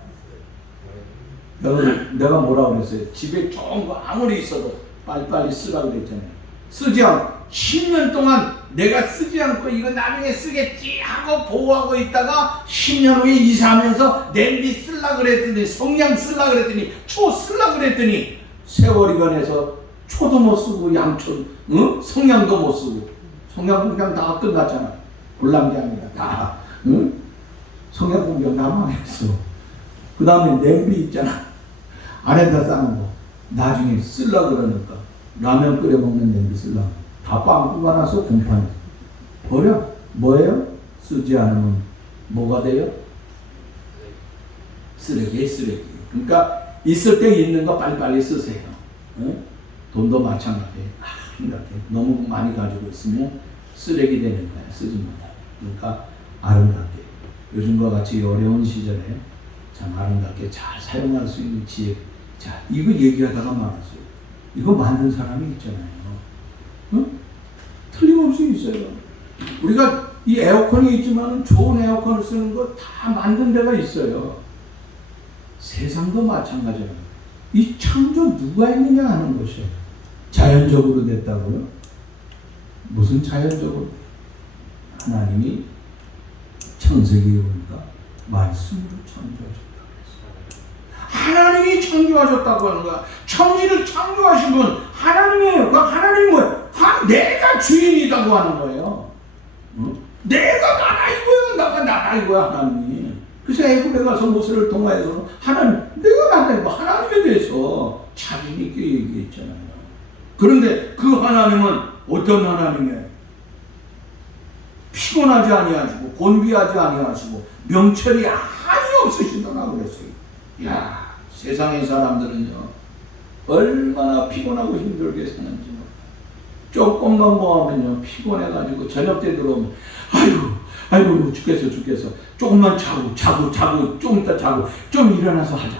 여러분 내가 뭐라 그랬어요? 집에 좋은 거 아무리 있어도 빨리빨리 쓰라고 그랬잖아요. 쓰지 않고 10년 동안 내가 쓰지 않고 이거 나중에 쓰겠지 하고 보호하고 있다가 10년 후에 이사하면서 냄비 쓰려고 그랬더니 성냥 쓰려고 그랬더니 초 쓰려고 그랬더니 세월이 변해서 초도 못 쓰고 양초 성냥도 못 쓰고 성냥 공장 다 끝났잖아. 볼란 게 아니라 다 성냥 공장 다 망했어. 그 다음에 냄비 있잖아. 안에다 싸는 거 나중에 쓰려고 그러니까 라면 끓여 먹는 냄비 쓰려고 다 빵꾸가 나서 공판에 버려. 뭐예요? 쓰지 않으면 뭐가 돼요? 쓰레기에 쓰레기. 그러니까 있을 때 있는 거 빨리빨리 쓰세요. 돈도 마찬가지예요. 생각해. 너무 많이 가지고 있으면 쓰레기 되는 거야. 쓰지 못하고. 그러니까 아름답게 요즘과 같이 어려운 시절에 참 아름답게 잘 사용할 수 있는 지혜. 자, 이거 얘기하다가 말았어요. 이거 만든 사람이 있잖아요. 틀림없이 있어요. 우리가 이 에어컨이 있지만 좋은 에어컨을 쓰는 거 다 만든 데가 있어요. 세상도 마찬가지예요. 이 창조 누가 했느냐 하는 것이에요. 자연적으로 됐다고요? 무슨 자연적으로? 하나님이 창세기에 보니까 말씀으로 창조하셨다. 하나님이 창조하셨다고 하는 거야. 천지를 창조하신 분 하나님이에요. 그 하나님은 뭐예요? 내가 주인이라고 하는 거예요. 응? 내가 나라 이거야. 나가 나라 이거야 하나님이. 그래서 애굽에 가서 모세를 통하여서 하나님 내가 나라 이거 하나님에 대해서 자신 있게 얘기했잖아요. 그런데 그 하나님은 어떤 하나님이에요? 피곤하지 아니하시고 곤비하지 아니하시고 명철이 아니 없으시다라고 그랬어요. 야, 세상의 사람들은요 얼마나 피곤하고 힘들게 사는지 조금만 뭐 하면요 피곤해가지고 저녁 때 들어오면 아이고 죽겠어 조금만 자고 좀 이따 자고 좀 일어나서 하자.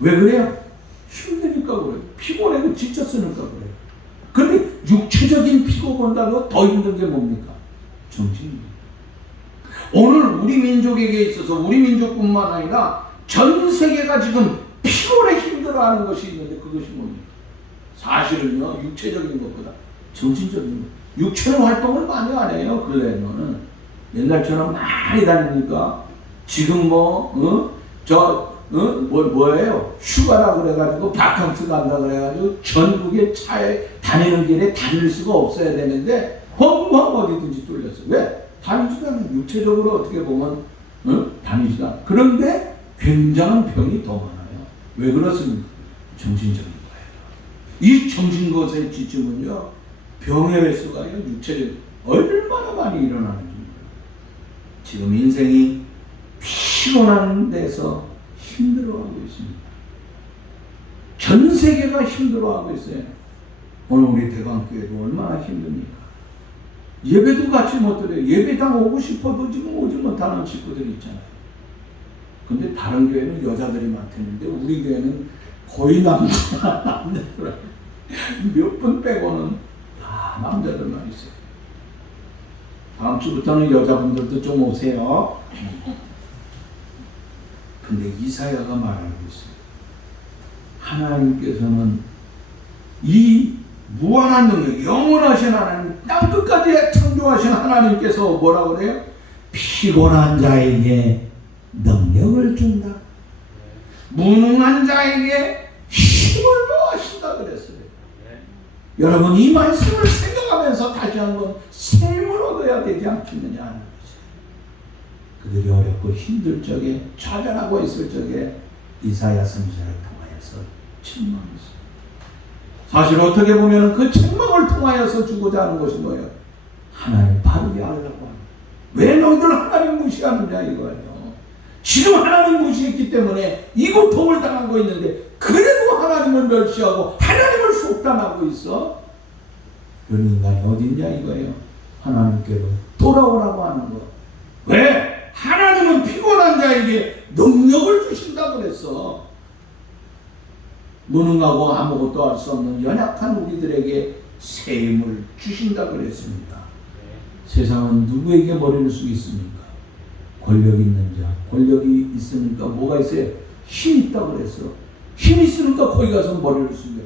왜 그래요? 힘드니까 그래요. 피곤하고 지쳤으니까 그래요. 근데 육체적인 피곤보다도 더 힘든 게 뭡니까? 정신입니다. 오늘 우리 민족에게 있어서 우리 민족뿐만 아니라 전 세계가 지금 피곤에 힘들어하는 것이 있는데 그것이 뭡니까? 사실은요 육체적인 것보다 정신적인 것. 육체는 활동을 많이 안 해요. 근래에는 옛날처럼 많이 다니니까 지금 뭐예요? 휴가라 그래가지고 바캉스 간다 그래가지고 전국에 차에 다니는 길에 다닐 수가 없어야 되는데 엉망 어디든지 뚫렸어. 왜? 다니지도 않아. 육체적으로 어떻게 보면 다니지도 않아. 그런데 굉장한 병이 더 많아요. 왜 그렇습니까? 정신적인 거예요. 이 정신것의 지침은요 병의 횟수가요 육체적 얼마나 많이 일어나는지. 지금 인생이 피곤한 데서 힘들어하고 있습니다. 전 세계가 힘들어하고 있어요. 오늘 우리 대광교회도 얼마나 힘듭니까? 예배도 같이 못 드려요. 예배당 오고 싶어도 지금 오지 못하는 친구들이 있잖아요. 근데 다른 교회는 여자들이 많겠는데 우리 교회는 거의 남자들만 몇 분 빼고는 다 남자들만 있어요. 다음 주부터는 여자분들도 좀 오세요. 근데 이사야가 말하고 있어요. 하나님께서는 이 무한한 능력, 영원하신 하나님, 땅끝까지 창조하신 하나님께서 뭐라 그래요? 피곤한 자에게 능력을 준다. 무능한 자에게 힘을 더하신다 그랬어요. 여러분 이 말씀을 생각하면서 다시 한번 셈을 얻어야 되지 않겠느냐 하는 거죠. 그들이 어렵고 힘들 적에 좌절하고 있을 적에 이사야 선지자를 통하여서 책망했어요. 사실 어떻게 보면 그 책망을 통하여서 주고자 하는 것이 뭐예요? 하나님 바르게 하려고 하는 거예요. 왜 너희들 하나님 무시하느냐 이거예요. 지금 하나님 무시했기 때문에 이 고통을 당하고 있는데 그래도 하나님을 멸시하고 하나님을 속단하고 있어. 그런 인간이 어디 있냐 이거예요. 하나님께로 돌아오라고 하는 거. 왜? 하나님은 피곤한 자에게 능력을 주신다고 그랬어. 무능하고 아무것도 할 수 없는 연약한 우리들에게 새 힘을 주신다고 그랬습니다. 세상은 누구에게 머리를 숙이십니까? 권력 있는 자, 권력이 있으니까 뭐가 있어요? 힘이 있다고 그랬어. 힘이 있으니까 거기 가서 머리를 숙여.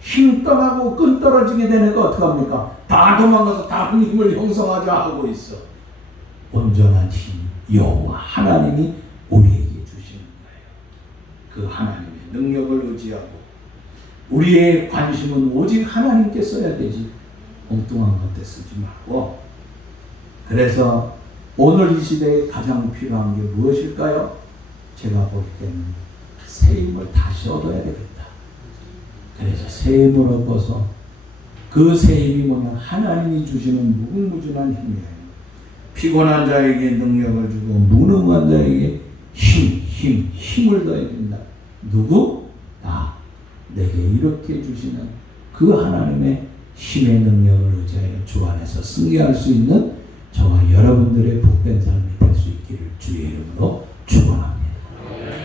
힘 떠나고 끈 떨어지게 되니까 어떻게 합니까? 다 도망가서 다른 힘을 형성하자 하고 있어. 온전한 힘, 여호와 하나님이 우리에게 주시는 거예요. 그 하나님의 능력을 의지하고 우리의 관심은 오직 하나님께 써야 되지 엉뚱한 것에 쓰지 말고. 그래서 오늘 이 시대에 가장 필요한 게 무엇일까요? 제가 볼 때는 새 힘을 다시 얻어야 되겠다. 그래서 새 힘을 얻어서 그 새 힘이 뭐냐? 하나님이 주시는 무궁무진한 힘이에요. 피곤한 자에게 능력을 주고 무능한 자에게 힘을 더해야 된다. 누구? 나. 내게 이렇게 주시는 그 하나님의 힘의 능력을 의지하여 주 안에서 승리할 수 있는 저와 여러분들의 복된 삶이 될 수 있기를 주의 이름으로 축원합니다.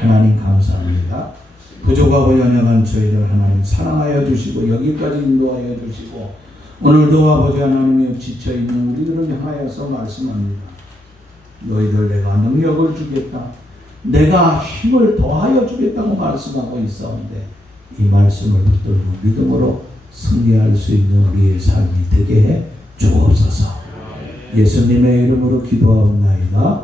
하나님 감사합니다. 부족하고 연약한 저희들 하나님 사랑하여 주시고 여기까지 인도하여 주시고 오늘도 아버지 하나님이 지쳐있는 우리들을 향하여서 말씀합니다. 너희들 내가 능력을 주겠다. 내가 힘을 더하여 주겠다고 말씀하고 있었는데 이 말씀을 붙들고 믿음으로 승리할 수 있는 우리의 삶이 되게 해 주옵소서. 예수님의 이름으로 기도하옵나이다.